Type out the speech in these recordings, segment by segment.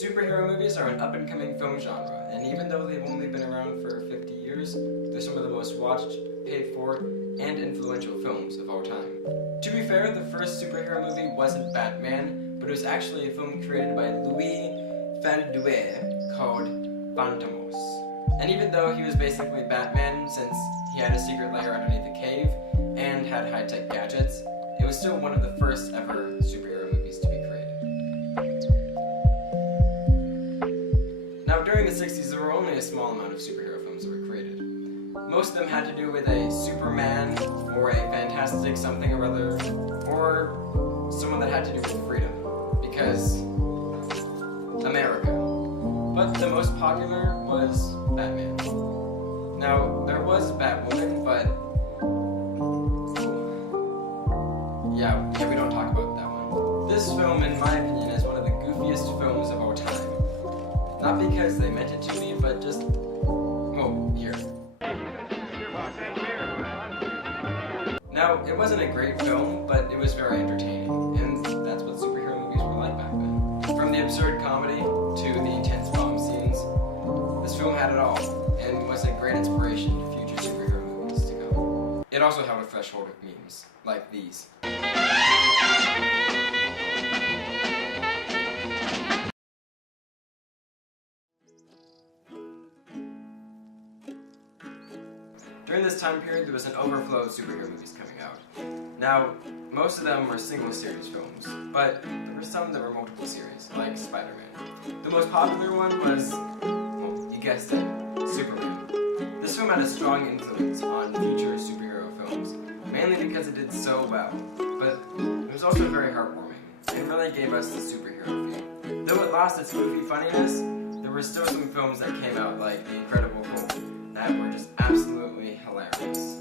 Superhero movies are an up-and-coming film genre, and even though they've only been around for 50 years, they're some of the most watched, paid for, and influential films of all time. To be fair, the first superhero movie wasn't Batman, but it was actually a film created by Louis Fantamos called Fantamos. And even though he was basically Batman, since he had a secret lair underneath a cave and had high-tech gadgets, it was still one of the first ever superhero movies to be created. Now, during the 60s, there were only a small amount of superhero films that were created. Most of them had to do with a Superman, or a fantastic something or other, or someone that had to do with freedom, because America. But the most popular was Batman. Now, there was Batwoman, but yeah, we don't talk about that one. This film, in my opinion, is one of the goofiest films of all time. Not because they meant it to be, but just, oh, here. Now, it wasn't a great film, but it was very entertaining, and that's what superhero movies were like back then. From the absurd comedy to the intense bomb scenes, this film had it all, and was a great inspiration to future superhero movies to come. It also held a threshold of memes, like these. During this time period, there was an overflow of superhero movies coming out. Now, most of them were single-series films, but there were some that were multiple series, like Spider-Man. The most popular one was, well, you guessed it, Superman. This film had a strong influence on future superhero films, mainly because it did so well, but it was also very heartwarming. It really gave us the superhero feel. Though it lost its goofy funniness, there were still some films that came out, like The Incredible Hulk, that were just absolutely hilarious.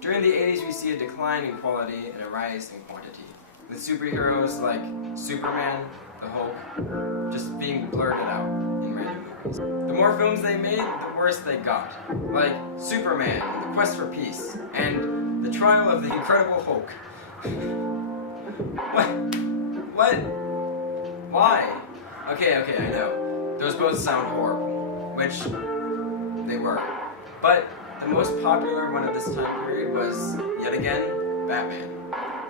During the 80s, we see a decline in quality and a rise in quantity, with superheroes like Superman, the Hulk, just being blurted out in random movies. The more films they made, the worse they got, like Superman, The Quest for Peace, and The Trial of the Incredible Hulk. What? Why? Okay, I know. Those both sound horrible, which they were. But the most popular one of this time period was, yet again, Batman.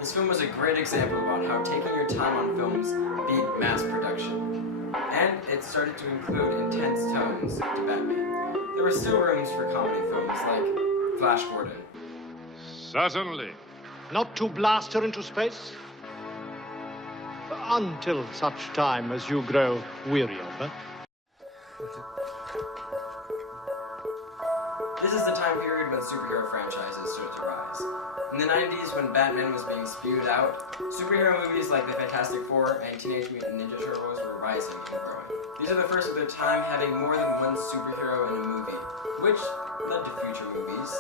This film was a great example about how taking your time on films beat mass production. And it started to include intense tones to Batman. There were still rooms for comedy films like Flash Gordon. Certainly. Not to blast her into space? Until such time as you grow weary of her. This is the time period when superhero franchises started to rise. In the 90s, when Batman was being spewed out, superhero movies like The Fantastic Four and Teenage Mutant Ninja Turtles were rising and growing. These are the first of their time having more than one superhero in a movie, which led to future movies.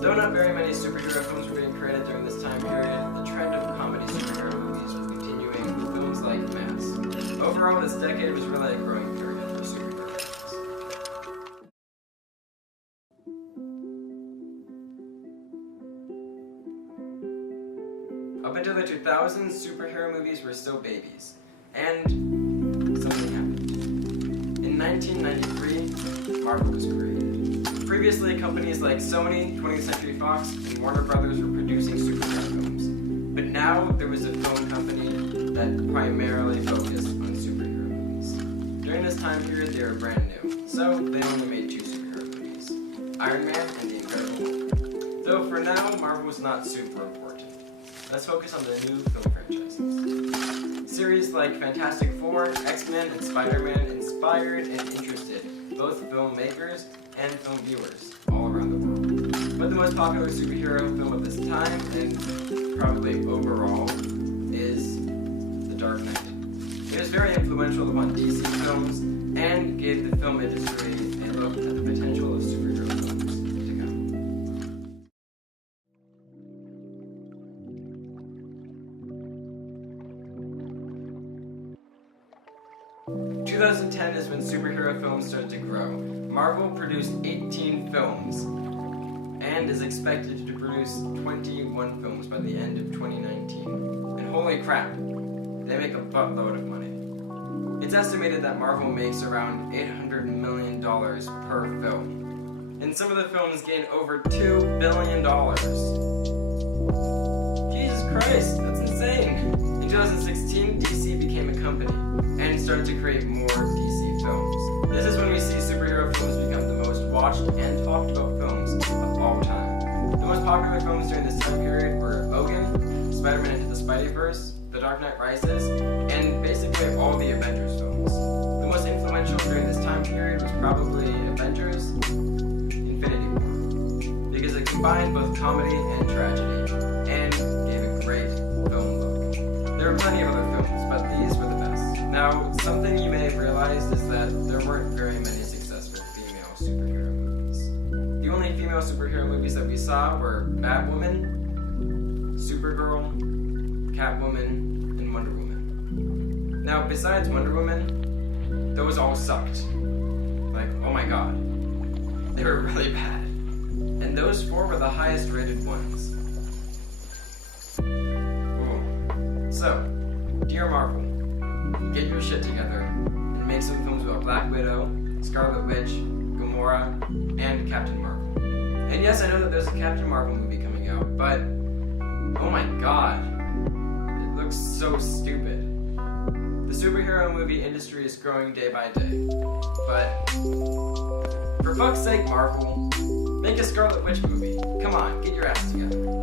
Though not very many superhero films were being created during this time period, the trend of comedy superhero movies was continuing with films like Mask. Overall, this decade was really a growing period for superhero films. Up until the 2000s, superhero movies were still babies, and something happened. In 1993, Marvel was created. Previously, companies like Sony, 20th Century Fox, and Warner Brothers were producing superhero films. But now, there was a film company that primarily focused on superhero movies. During this time period, they were brand new, so they only made 2 superhero movies, Iron Man and The Incredible Hulk. Though for now, Marvel was not super important. Let's focus on the new film franchises. Series like Fantastic Four, X-Men, and Spider-Man inspired and interested both filmmakers and film viewers all around the world. But the most popular superhero film of this time, and probably overall, is The Dark Knight. It was very influential upon DC films and gave the film industry a look at the potential of superhero films to come. 2010 is when superhero films started to grow. Marvel produced 18 films and is expected to produce 21 films by the end of 2019. And holy crap, they make a buttload of money. It's estimated that Marvel makes around $800 million per film. And some of the films gain over $2 billion. Jesus Christ, that's insane. In 2016, DC became a company and started to create more DC films. This is when we see superhero films become the most watched and talked about films of all time. The most popular films during this time period were Logan, Spider-Man Into the Spideyverse, The Dark Knight Rises, and basically all the Avengers films. The most influential during this time period was probably Avengers Infinity War, because it combined both comedy and tragedy, and gave a great film look. There were plenty of other films, but these were the best. Now, something you may have realized is that there weren't very many successful female superhero movies. The only female superhero movies that we saw were Batwoman, Supergirl, Catwoman, and Wonder Woman. Now, besides Wonder Woman, those all sucked. Like, oh my god. They were really bad. And those 4 were the highest rated ones. Ooh. So, dear Marvel, get your shit together and make some films about Black Widow, Scarlet Witch, Gamora, and Captain Marvel. And yes, I know that there's a Captain Marvel movie coming out, but oh my god. Looks so stupid. The superhero movie industry is growing day by day, but for fuck's sake, Marvel, make a Scarlet Witch movie. Come on, get your ass together.